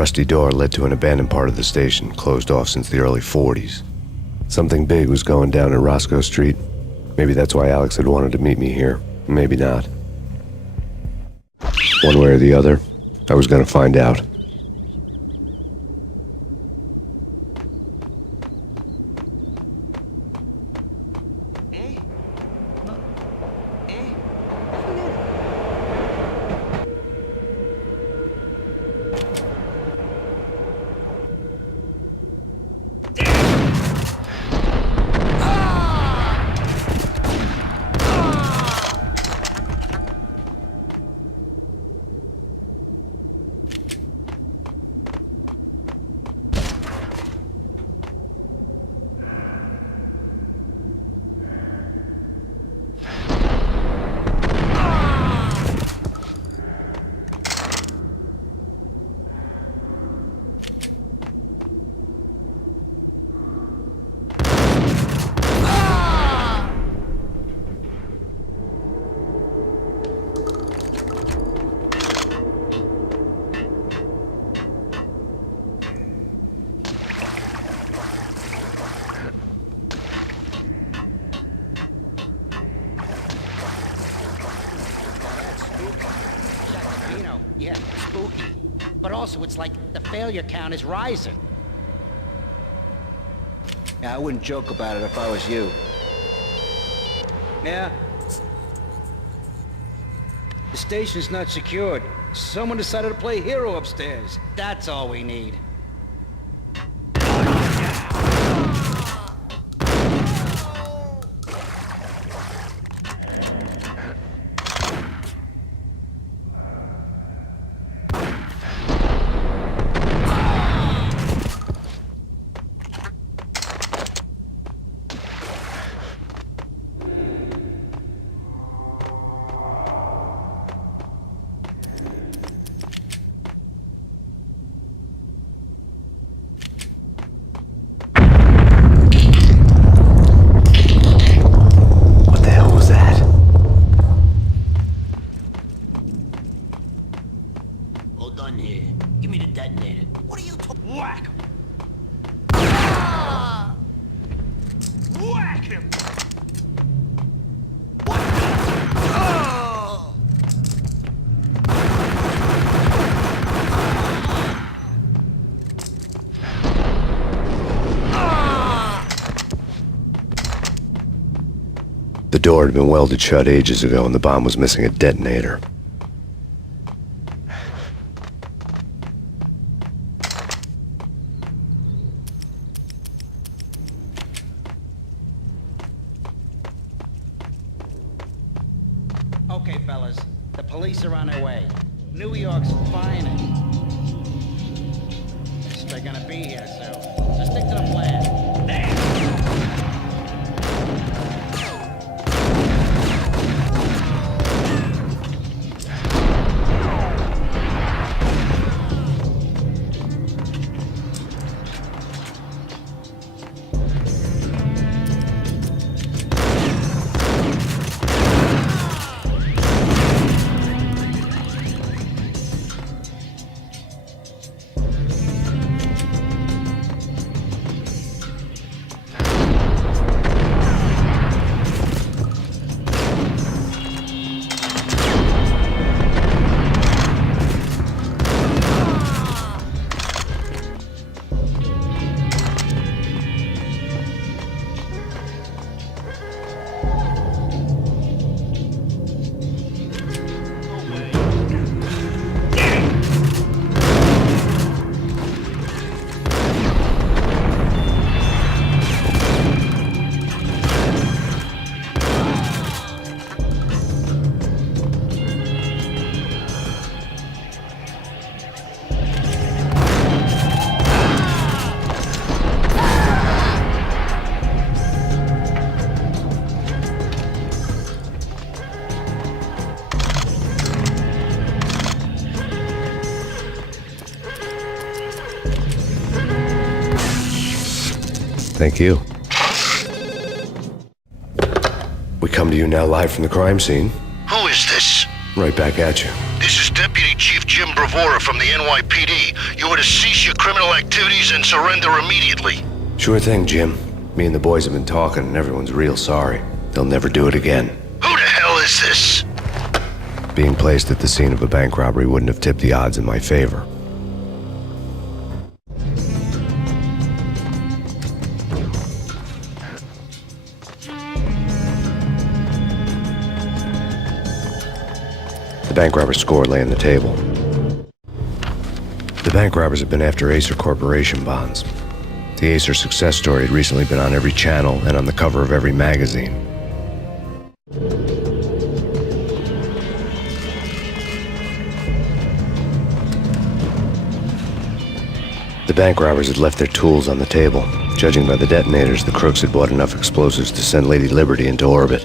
rusty door led to an abandoned part of the station, closed off since the early 40s. Something big was going down in Roscoe Street. Maybe that's why Alex had wanted to meet me here. Maybe not. One way or the other, I was gonna find out. Yeah, spooky. But also, it's like the failure count is rising. Yeah, I wouldn't joke about it if I was you. Yeah? The station's not secured. Someone decided to play hero upstairs. That's all we need. Here. Give me the detonator. What are you talking? Whack him! Whack him! What The door had been welded shut ages ago and the bomb was missing a detonator. Okay, fellas. The police are on their way. New York's finest. They're gonna be here soon. So stick to the plan. Thank you. We come to you now live from the crime scene. Who is this? Right back at you. This is Deputy Chief Jim Bravura from the NYPD. You are to cease your criminal activities and surrender immediately. Sure thing, Jim. Me and the boys have been talking, and everyone's real sorry. They'll never do it again. Who the hell is this? Being placed at the scene of a bank robbery wouldn't have tipped the odds in my favor. The bank robber's score lay on the table. The bank robbers have been after Acer Corporation bonds. The Acer success story had recently been on every channel and on the cover of every magazine. The bank robbers had left their tools on the table. Judging by the detonators, the crooks had bought enough explosives to send Lady Liberty into orbit.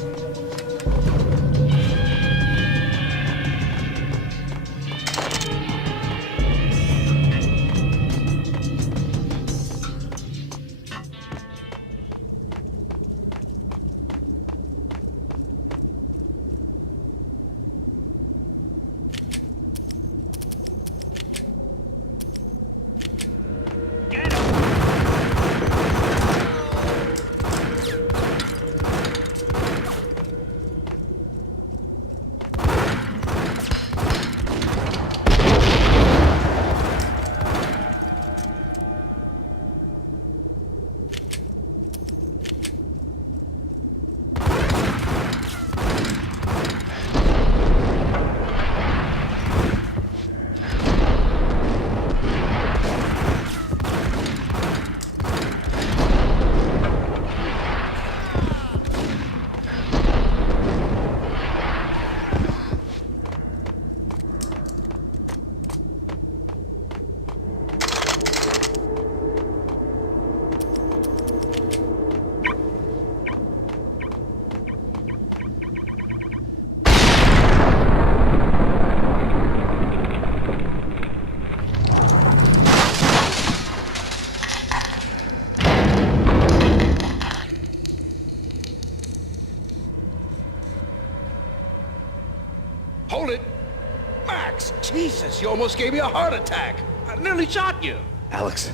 Hold it! Max! Jesus, you almost gave me a heart attack! I nearly shot you! Alex,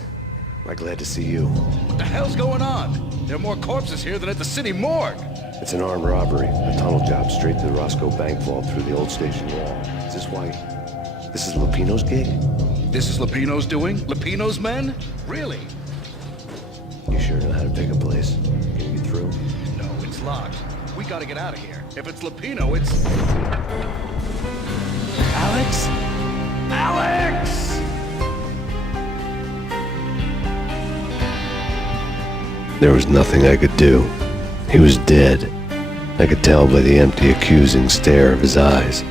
am I glad to see you. What the hell's going on? There are more corpses here than at the city morgue! It's an armed robbery, a tunnel job straight to the Roscoe Bank vault through the old station wall. Is this why... this is Lupino's gig? This is Lupino's doing? Lupino's men? Really? You sure know how to pick a place? Can you get through? No, it's locked. We gotta get out of here. If it's Lupino, it's... Alex? Alex! There was nothing I could do. He was dead. I could tell by the empty, accusing stare of his eyes.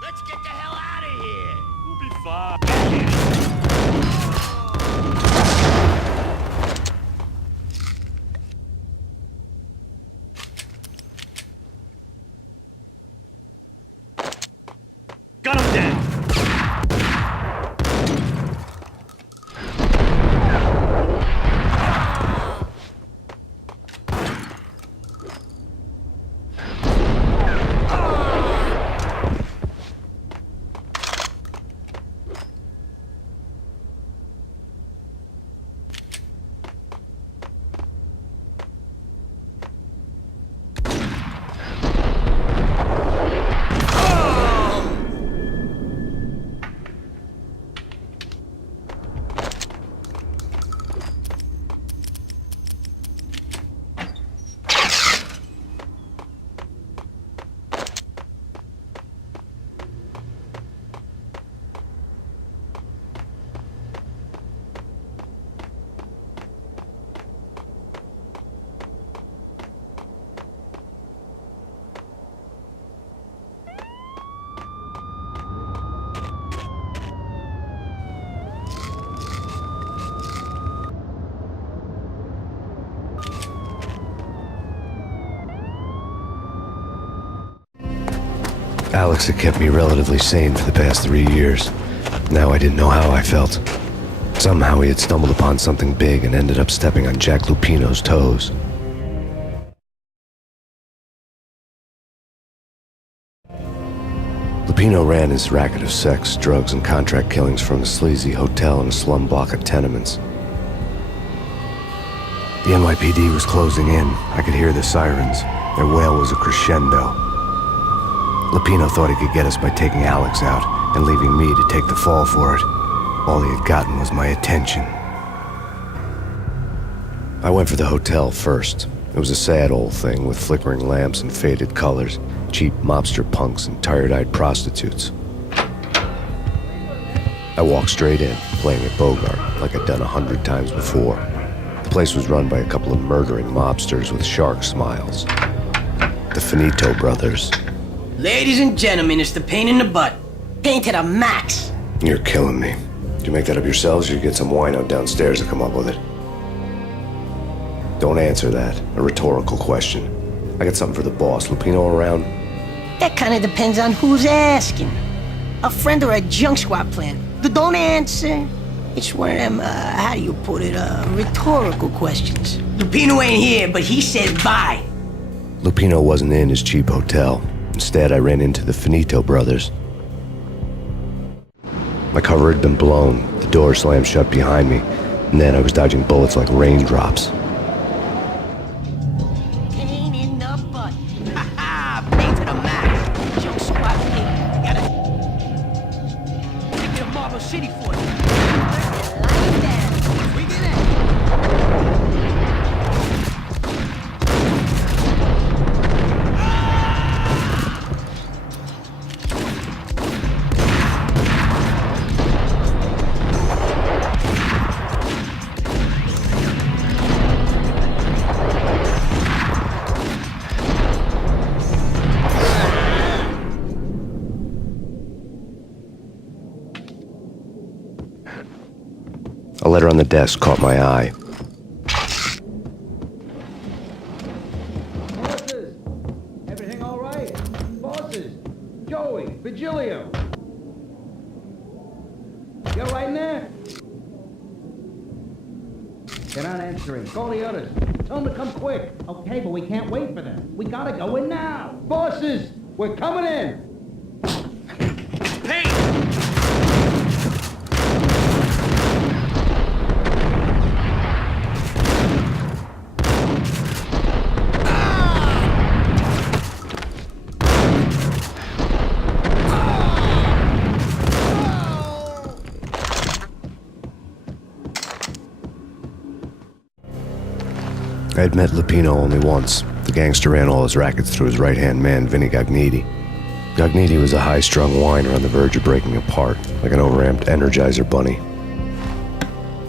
Let's get the hell out of here. We'll be fine. Gun him down. Alex had kept me relatively sane for the past 3 years. Now I didn't know how I felt. Somehow he had stumbled upon something big and ended up stepping on Jack Lupino's toes. Lupino ran his racket of sex, drugs, and contract killings from a sleazy hotel in a slum block of tenements. The NYPD was closing in. I could hear the sirens. Their wail was a crescendo. Lupino thought he could get us by taking Alex out and leaving me to take the fall for it. All he had gotten was my attention. I went for the hotel first. It was a sad old thing with flickering lamps and faded colors, cheap mobster punks and tired-eyed prostitutes. I walked straight in, playing at Bogart like I'd done 100 times before. The place was run by a couple of murdering mobsters with shark smiles. The Finito brothers. Ladies and gentlemen, it's the pain in the butt. Pain to the max. You're killing me. Did you make that up yourselves, or you get some wino downstairs to come up with it? Don't answer that. A rhetorical question. I got something for the boss. Lupino around? That kind of depends on who's asking. A friend or a junk squad plan. Don't answer. It's one of them, how do you put it, rhetorical questions. Lupino ain't here, but he said bye. Lupino wasn't in his cheap hotel. Instead, I ran into the Finito brothers. My cover had been blown. The door slammed shut behind me, and then I was dodging bullets like raindrops. Pain in the butt. Ha ha! Pain to the max. Junk squad thing. Gotta take it to Marble City for you. Like that. Bring it in. A letter on the desk caught my eye. Bosses! Everything all right? Bosses! Joey! Vigilio! You all right in there? They're not answering. Call the others. Tell them to come quick. Okay, but we can't wait for them. We gotta go in now. Bosses! We're coming in! Payne! I had met Lupino only once. The gangster ran all his rackets through his right-hand man, Vinny Gagniti. Gagniti was a high-strung whiner on the verge of breaking apart, like an overamped Energizer bunny.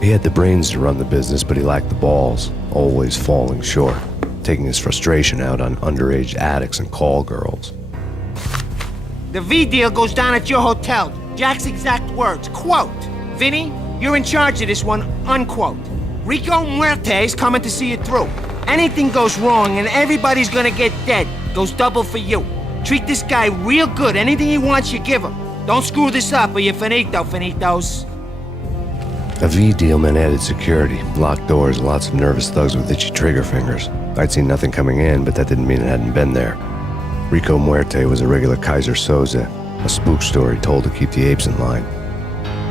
He had the brains to run the business, but he lacked the balls, always falling short, taking his frustration out on underage addicts and call girls. The V deal goes down at your hotel. Jack's exact words, quote, "Vinny, you're in charge of this one," unquote. Rico Muerte's coming to see it through. Anything goes wrong and everybody's gonna get dead. Goes double for you. Treat this guy real good. Anything he wants, you give him. Don't screw this up or you're finito, finitos. A V deal meant added security, locked doors, and lots of nervous thugs with itchy trigger fingers. I'd seen nothing coming in, but that didn't mean it hadn't been there. Rico Muerte was a regular Kaiser Soze, a spook story told to keep the apes in line.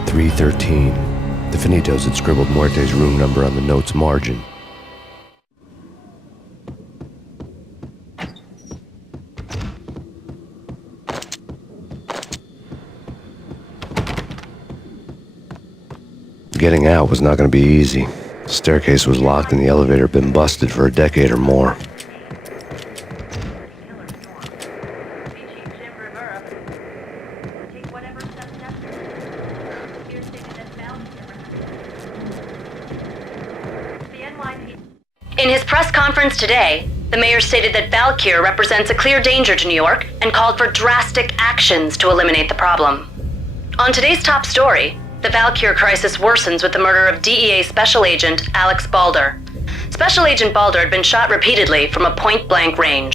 313. The Finitos had scribbled Muerte's room number on the note's margin. Getting out was not going to be easy. The staircase was locked and the elevator had been busted for a decade or more. In his press conference today, the mayor stated that Valkyr represents a clear danger to New York and called for drastic actions to eliminate the problem. On today's top story, the Valkyr crisis worsens with the murder of DEA Special Agent Alex Balder. Special Agent Balder had been shot repeatedly from a point-blank range.